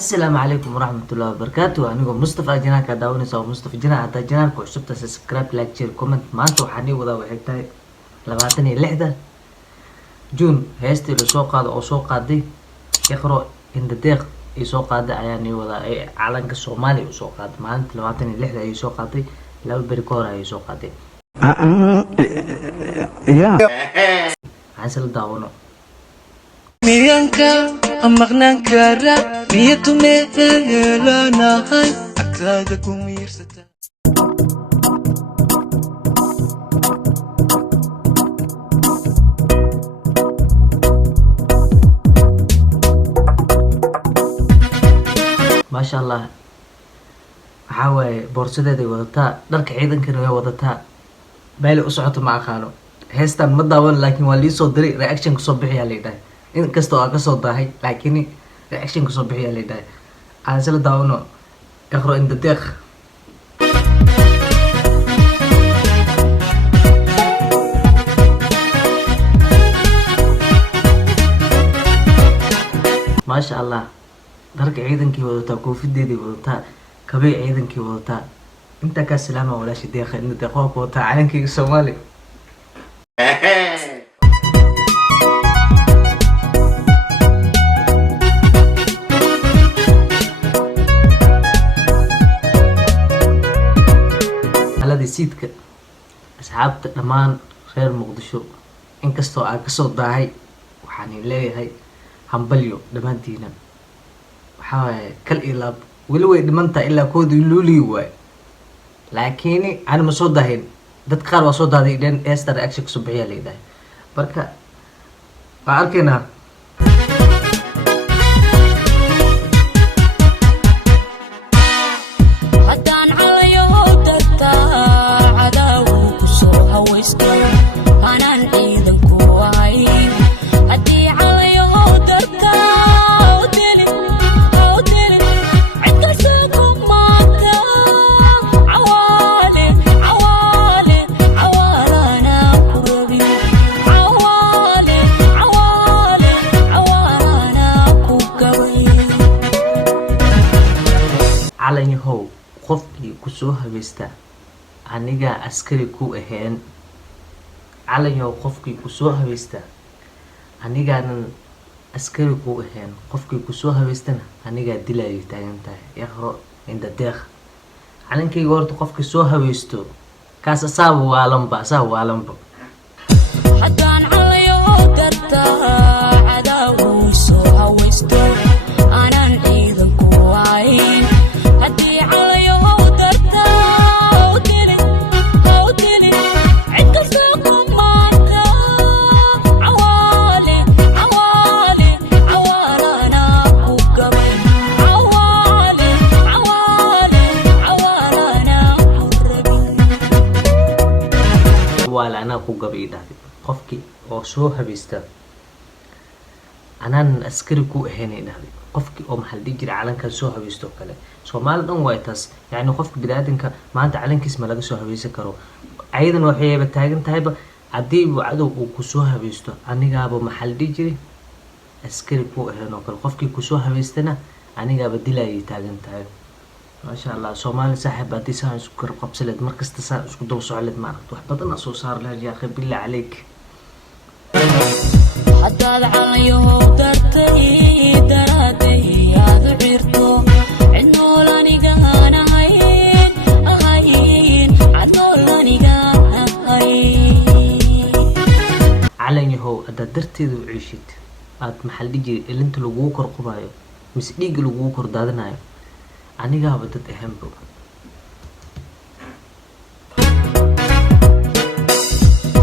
السلام عليكم ورحمة الله وبركاته. أنا مصطفى جنان كداوني سو مصطفى جنان حتى جنان كوشبت سبسكرايب لايك شير كومنت ما أنتو حني وذا وحكتاي لبعتني لحدة جون هستي لسوق هذا أو سوق هذا يخرج عند الدق يسوق هذا يعني وذا على الصومالي وسوق هذا ما أنت لبعتني لحدة يسوق هذا لا بريكورا يسوق هذا يا عسل داونو miyanka amaqnaan kara niyadu meelanahay agtaada ku miirsata ما شاء الله waxaa waaye boorsadeeday wadataa dharka ciidankana way wadataa meelay u socoto ma aqaano heestan ma daawan laakiin waa lii soo diray reaction kasoo bixiyaa laydhahay in kastoo aan kasoo daahay laakiin reaction kasoo bixiyaa laydhahay aan isla daawano iqro inda deeq maasha allah dharka ciidankii wadataa koofideedii wadataa kabay ciidankii wadataa intaa kaa salaama walaashi deeqa inda deeq waa ku wataa calankayga soomaali siidka asxaabta dhammaan reer muqdisho inkastoo aan kasoo daahay waxaan leeyahay hambalyo dhammaantiina waxaa waaye kal iyo laab weli way dhimantahay ilaa koodii luulii waay laakiin aan ma soo daahin dadka qaar waa soo daaday dhan heesta reaction kasoo bixiyaa layidhahay marka waa arkaynaa calanyahow qofkii kusoo habeystaa anigaa askari ku ahayn calanyahow qofkii kusoo habeystaa anigaanan askari ku ahayn qofkii kusoo habeystana anigaa dilayay taagan tahay iqro inda deeq calankayga horta qofkii soo habeysto kaas asaaba waalanba haddaan calanyahow dartaa cadaawu soo haweysto aanan ciidan ku ahayn anaa ku gabay dhahday qofkii oo soo habeysta anaan askari ku ahaynay dhahday qofkii oo maxaa la dhihi jiray calankan soo habeysto kale Soomaali dhan way taas yani qofka bini'aadanka maanta calankiis ma laga soo habeysan karo ayadan waxayba taagan tahayba haddii uu cadow uu ku soo habeysto anigaaba maxaa la dhihi jiray askari ku ahayn oo kale qofkii ku soo habeystana anigaaba dilayay taagan tahay ما شاء الله سومالي صاحب هدي سان سكر قبسلت مركز تسان اسكو دو سعلت معرفت واحد بدنا سو صار لها يا اخي بالله عليك حتى العيون درتي دراتي هذا عيرتو عنو لاني قانا هايين هايين عنو لاني قانا هايين على يهو ادا درتي ذو عيشت اد محل ديجي اللي انت لغو كرقبايو مس ديج لغو كردادنايو anigaaba dad ahaanba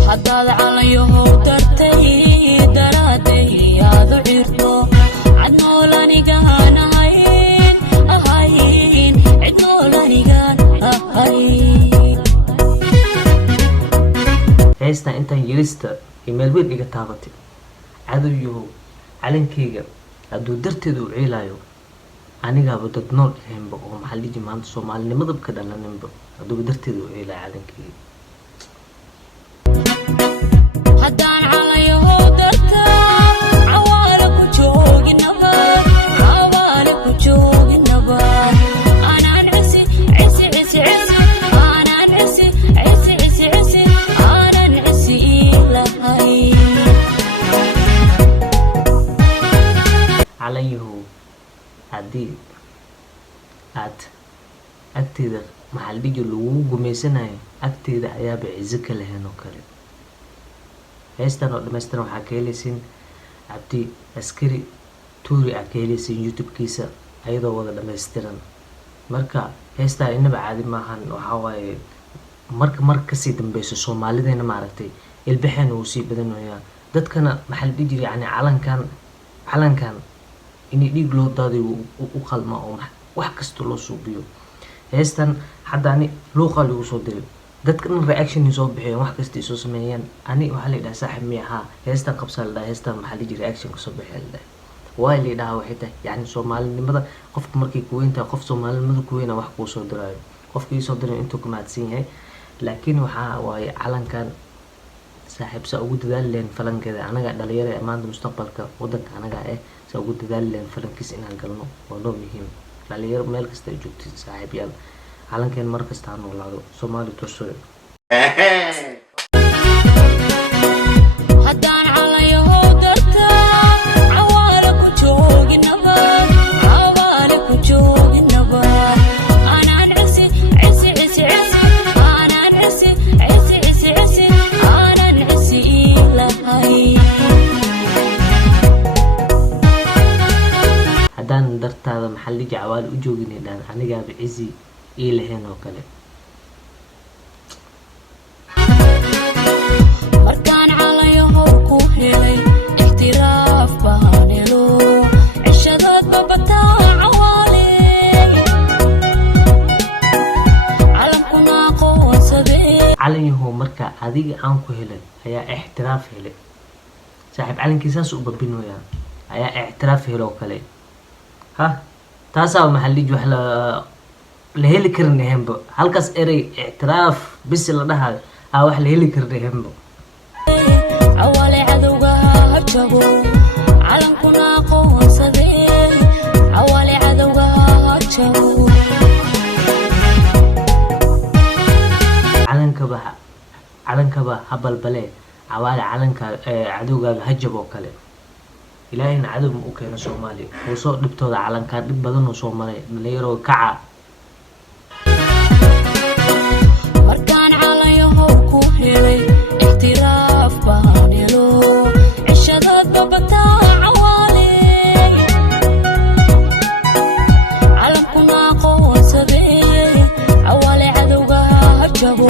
haddaad calanyahow dartay daraaday aada ciirto cadnool anigaan ahayn cidnool anigaan ahayn heestan intaan yelista iyo meel weyn iga taabatay cadowyahow calankayga hadduu darteeda u ciilaayo anigaaba dad nool ahaynba oo maxaa la dhihi maanta soomaalinimadaba ka dhalaninba hadduu darteeda u ciilaayo calankayga haddaan calanyahow dartaa cawaale ku jooginaba cawaale ku joog haddii aad agteeda maxaa la dhihi jiray lagugu gumaysanayo, agteeda ayaaba cizo ka lahayn oo kale. heestan oo dhammaystiran waxaa ka helaysiin cabdi askari tuuri aa ka helaysiin youtube-kiisa ayadoo wada dhammaystiran. marka heestaa inaba caadi maahan, waxaa waaye mar kasii dambeyso soomaalideena maaragtay ilbaxeena wuu sii badanayaa. dadkana maxaa la dhihi jiray yani calankan inay dhiig loo daaday u qalma oo wax kasta loo suubiyo. heestan hadda ani luuqa lagu soo diray, dadka dhan reaction soo bixiyeen, wax kasta soo sameeyeen. ani waxaa la yidhaha saaxib miya haa heestan qabsaa la dhaha, heestan maxaa la jiray reaction kasoo bixiya la dhaha. waa la yidhaha waxay tahay yani soomaalinimada qofka markay kuweyn tahay, qof soomaalinimada kuweyna wax kuu soo diraayo, qofkii soo diray intuu ka mahadsan yahay. laakiin waxaa waaye calankan saaxiib saa ugu dadaali lahayn falankeeda, anaga dhalinyaro ee maanta mustaqbalka wadanka anaga saa ugu dadaali lahayn falankiis inaan galno waa noo muhiim. dhalinyaro meel kasta ay joogtid saaxiibyaal, calankeen mar kasta ha noolaado. Soomaali tusure haddaan calayaho darta cawaale ku joogi nabad, cawaale ku joogi nabad. anaan cisi cisi cisi cisi anaan cisi cisi cisi cisi anaan cisi ilahay. haddaan dartaada maxaa la dhihi jiray cawaale u joogin dhaan anigaaba cizi ii lahayn oo kale. markaan calayaho ku helay ixtiraaf baan helo, cishadood babataa cawaale calamkuna aqoonsadee. calanyahow marka adiga aan ku helay ayaa ixtiraaf helay saaxiib, calankii saas u babinoyaa ayaa ixtiraaf heloo kale. ha taasaa maxaa la dhihi jiray wax la heli karin ahaynba. halkaas erey ictiraaf bisi la dhahayo wax la heli karin ahaynba. cawaale cadowga ha jabo calankuna aqoonsadee, cawaale cadowga ha jabo. calankaba ha balbale cawaale cadowgaaga ha jabo oo kale. ilaahayna cadow ma u keeno soomaaliya, wuu soo dhibtooda calankaan dhib badan uu soo maray. dhalinyaro kaca. markaan calayaho ku helay ixtiraaf baan helo, cishadood babataa cawaale calamkuna aqoonsadee, cawaale cadowga ha jabo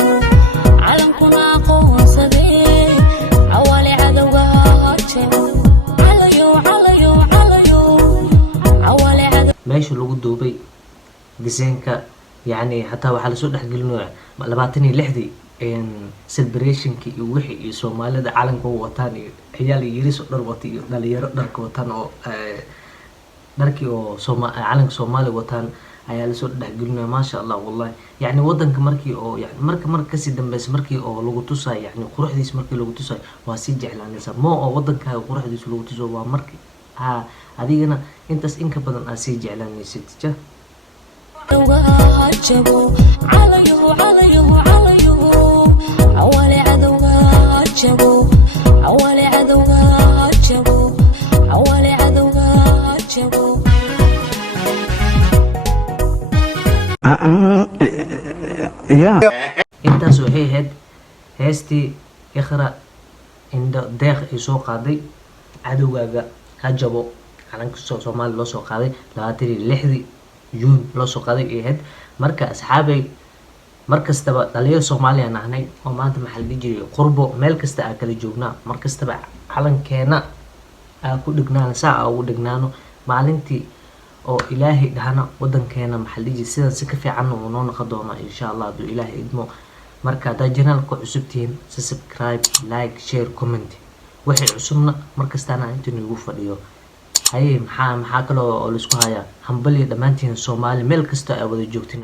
calankuna aqoonsadee, cawaale cadowga ha jabo. calayo calayo calayo cawaale cadow. meesha lagu duubay diseenka yani hataa waxaa lasoo dhexgelinaya 26 celebrationki iyo wixii iyo soomaalida calanka u wataan iyo ciyaal yariis oo dhar wata iyo dhalinyaro dharka wataan oo dharkii oo calanka Soomaaliya wataan ayaa lasoo dhexgelinaya. maasha Allah wallahi yani wadanka markii oo yani marka kasii dambeysay markii oo lagu tusay yani quruxdiis markii lagu tusay waa sii jeclaanaysa oo wadankaaga quruxdiis lagu tuso waa markii adigana intaas in ka badan aad sii jeclaanaysid. cadowga ha jabo calayaho calayaho calayaho cawaale cadowga ha jabo, cawaale cadowga ha jabo, cawaale cadowga ha jabo. intaas waxay ahayd heestii ikhra indho deeq ay soo qaaday cadowgaaga ha jabo, calanka Soomaaliya loo soo qaaday 26 juun loo soo qaaday ay ahayd. marka asxaabay markastaba dhalinyaro Soomaaliya nahnay oo maanta maxaa la dhihi jiray qurbo meel kasta aan kala joognaa, markastaba calankeena aan ku dhignaano saa ugu dhignaano. maalintii oo ilaahay dhahana wadankeena maxaa la dhihi jiray sidan si ka fiican oo noo noqon doona insha Allah hadduu ilaahay idmo. marka haddaad channelka cusub tihiin subscribe, like, share, comment wixii cusubna markastaana inta nagu fadhiyo. haye maxaa kaloo oo la isku hayaa hambaliyo dhammaantiin Soomaali meel kasta ay wada joogtiin.